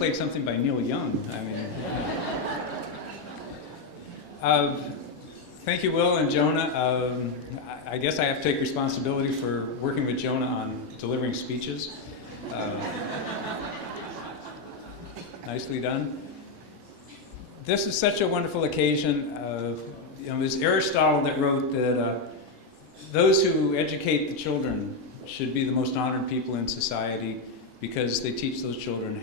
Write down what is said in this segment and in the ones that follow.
played something by Neil Young. I mean, thank you, Will and Jonah. I guess I have to take responsibility for working with Jonah on delivering speeches. Nicely done. This is such a wonderful occasion. It was Aristotle that wrote that those who educate the children should be the most honored people in society because they teach those children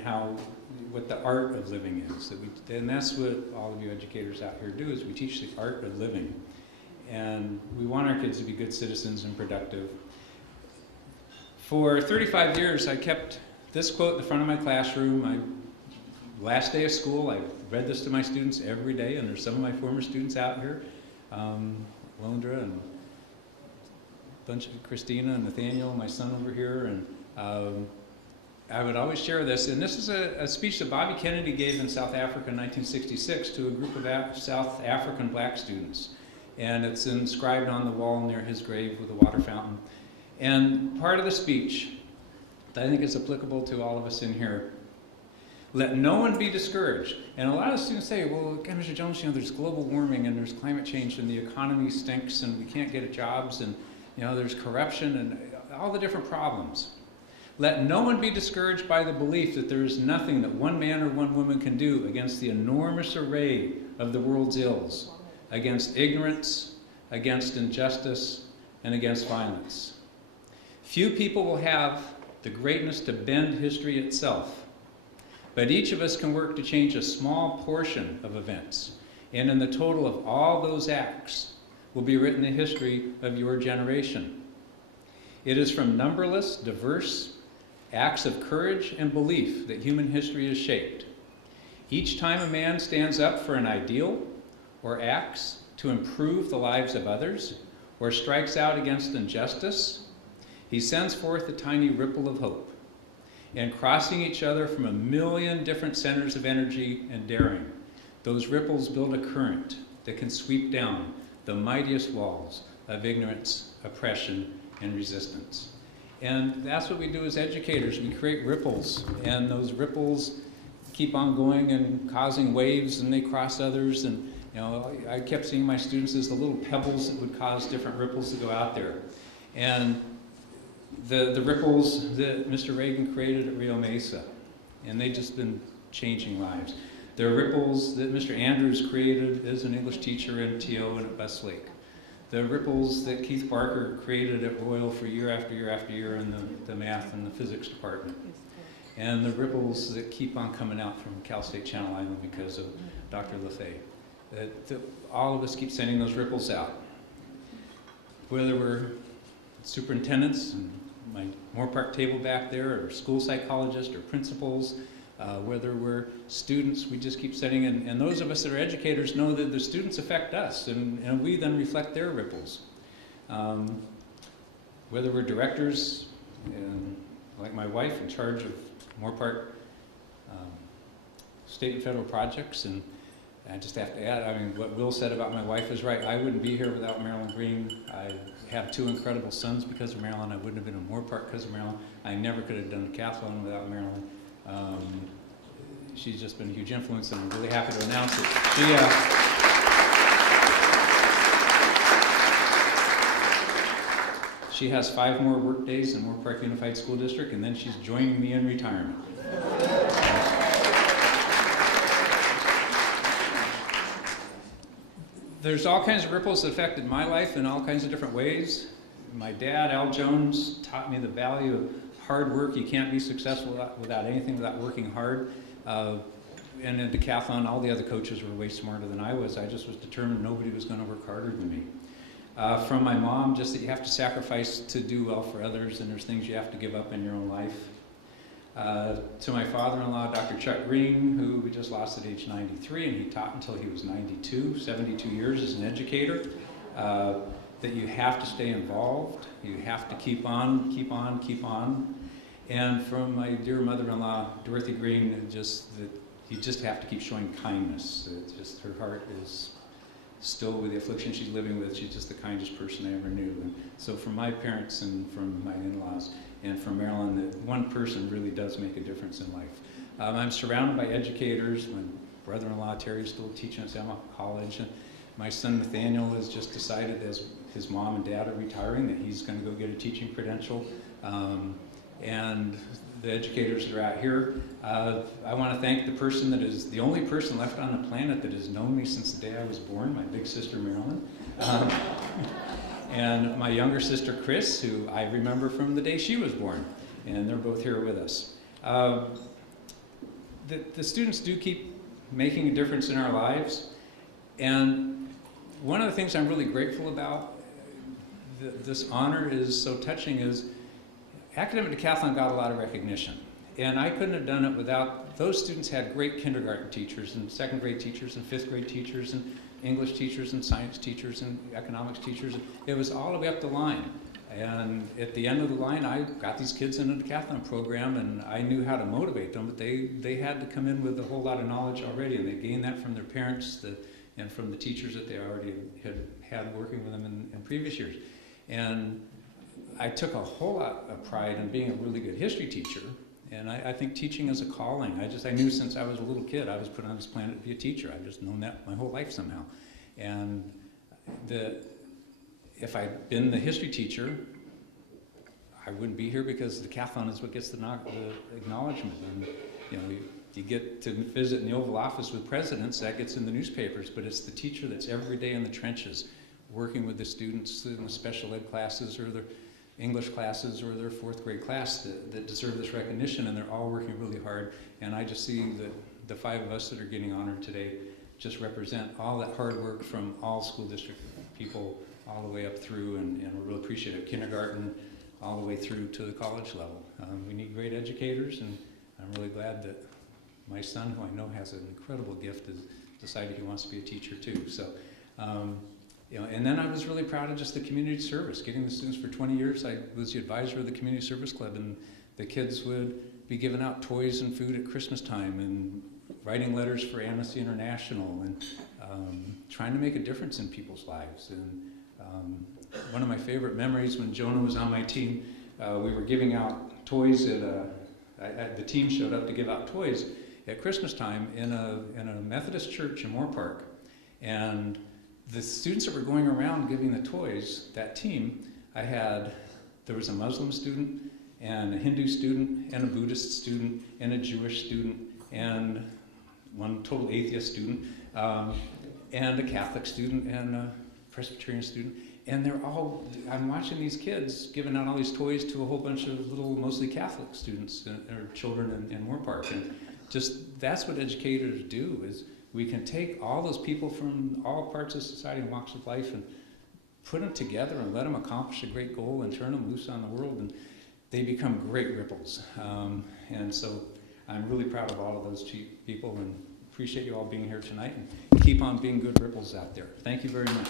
what the art of living is. And that's what all of you educators out here do, is we teach the art of living. And we want our kids to be good citizens and productive. For 35 years, I kept this quote in the front of my classroom. Last day of school, I read this to my students every day, and there's some of my former students out here, Londra and a bunch of Christina and Nathaniel, my son over here, and I would always share this. And this is a speech that Bobby Kennedy gave in South Africa in 1966 to a group of South African black students. And it's inscribed on the wall near his grave with a water fountain. And part of the speech that I think is applicable to all of us in here: let no one be discouraged. And a lot of students say, well, God, Mr. Jones, there's global warming and there's climate change and the economy stinks and we can't get jobs and there's corruption and all the different problems. Let no one be discouraged by the belief that there is nothing that one man or one woman can do against the enormous array of the world's ills, against ignorance, against injustice, and against violence. Few people will have the greatness to bend history itself, but each of us can work to change a small portion of events, and in the total of all those acts will be written the history of your generation. It is from numberless, diverse acts of courage and belief that human history is shaped. Each time a man stands up for an ideal or acts to improve the lives of others or strikes out against injustice, he sends forth a tiny ripple of hope. And crossing each other from a million different centers of energy and daring, those ripples build a current that can sweep down the mightiest walls of ignorance, oppression, and resistance. And that's what we do as educators. We create ripples, and those ripples keep on going and causing waves, and they cross others. And I kept seeing my students as the little pebbles that would cause different ripples to go out there. And the ripples that Mr. Ragen created at Rio Mesa, and they've just been changing lives. There are ripples that Mr. Andrews created as an English teacher in TO and at Westlake. The ripples that Keith Barker created at Royal for year after year after year in the math and the physics department. And the ripples that keep on coming out from Cal State Channel Island because of Dr. Lefever. All of us keep sending those ripples out. Whether we're superintendents, and my Moore Park table back there, or school psychologists or principals, whether we're students, we just keep sending in. And those of us that are educators know that the students affect us, and we then reflect their ripples. Whether we're directors, like my wife, in charge of Moore Park state and federal projects, and I just have to add, what Will said about my wife is right. I wouldn't be here without Marilyn Green. I have two incredible sons because of Marilyn. I wouldn't have been in Moore Park because of Marilyn. I never could have done a decathlon without Marilyn. She's just been a huge influence, and I'm really happy to announce it. She has 5 more work days in Moore Park Unified School District, and then she's joining me in retirement. There's all kinds of ripples that affected my life in all kinds of different ways. My dad, Al Jones, taught me the value of hard work. You can't be successful without anything, without working hard. And in decathlon, all the other coaches were way smarter than I was. I just was determined nobody was going to work harder than me. From my mom, just that you have to sacrifice to do well for others, and there's things you have to give up in your own life. To my father-in-law, Dr. Chuck Green, who we just lost at age 93, and he taught until he was 92, 72 years as an educator, that you have to stay involved, you have to keep on, keep on, keep on. And from my dear mother-in-law, Dorothy Green, just that you just have to keep showing kindness. It's just, her heart is still with the affliction she's living with. She's just the kindest person I ever knew. And so from my parents and from my in-laws and from Marilyn, that one person really does make a difference in life. I'm surrounded by educators. My brother-in-law Terry is still teaching at Selma College. And my son Nathaniel has just decided, as his mom and dad are retiring, that he's going to go get a teaching credential. And the educators that are out here, I want to thank the person that is the only person left on the planet that has known me since the day I was born, my big sister Marilyn. And my younger sister Chris, who I remember from the day she was born. And they're both here with us. The students do keep making a difference in our lives. And one of the things I'm really grateful about, this honor is so touching, is Academic Decathlon got a lot of recognition. And I couldn't have done it without, those students had great kindergarten teachers and second grade teachers and fifth grade teachers and English teachers and science teachers and economics teachers. It was all the way up the line. And at the end of the line, I got these kids in a decathlon program, and I knew how to motivate them, but they had to come in with a whole lot of knowledge already, and they gained that from their parents and from the teachers that they already had working with them in previous years. And I took a whole lot of pride in being a really good history teacher, and I think teaching is a calling. I knew since I was a little kid I was put on this planet to be a teacher. I've just known that my whole life somehow. And if I'd been the history teacher, I wouldn't be here, because the decathlon is what gets the acknowledgement. And you get to visit in the Oval Office with presidents, that gets in the newspapers, but it's the teacher that's every day in the trenches, working with the students in the special ed classes or their English classes or their fourth grade class that deserve this recognition, and they're all working really hard. And I just see that the 5 of us that are getting honored today just represent all that hard work from all school district people all the way up through, and we're real appreciative. Kindergarten all the way through to the college level. We need great educators, and I'm really glad that my son, who I know has an incredible gift, has decided he wants to be a teacher too. So, and then I was really proud of just the community service, getting the students for 20 years. I was the advisor of the community service club, and the kids would be giving out toys and food at Christmas time, and writing letters for Amnesty International, and trying to make a difference in people's lives. And one of my favorite memories, when Jonah was on my team, we were giving out toys the team showed up to give out toys at Christmas time in a Methodist church in Moore Park. And the students that were going around giving the toys, that team, there was a Muslim student, and a Hindu student, and a Buddhist student, and a Jewish student, and one total atheist student, and a Catholic student, and a Presbyterian student. And I'm watching these kids giving out all these toys to a whole bunch of little, mostly Catholic students or children in Moore Park. And just, that's what educators do, is we can take all those people from all parts of society and walks of life and put them together and let them accomplish a great goal and turn them loose on the world, and they become great ripples. And so I'm really proud of all of those people, and appreciate you all being here tonight, and keep on being good ripples out there. Thank you very much.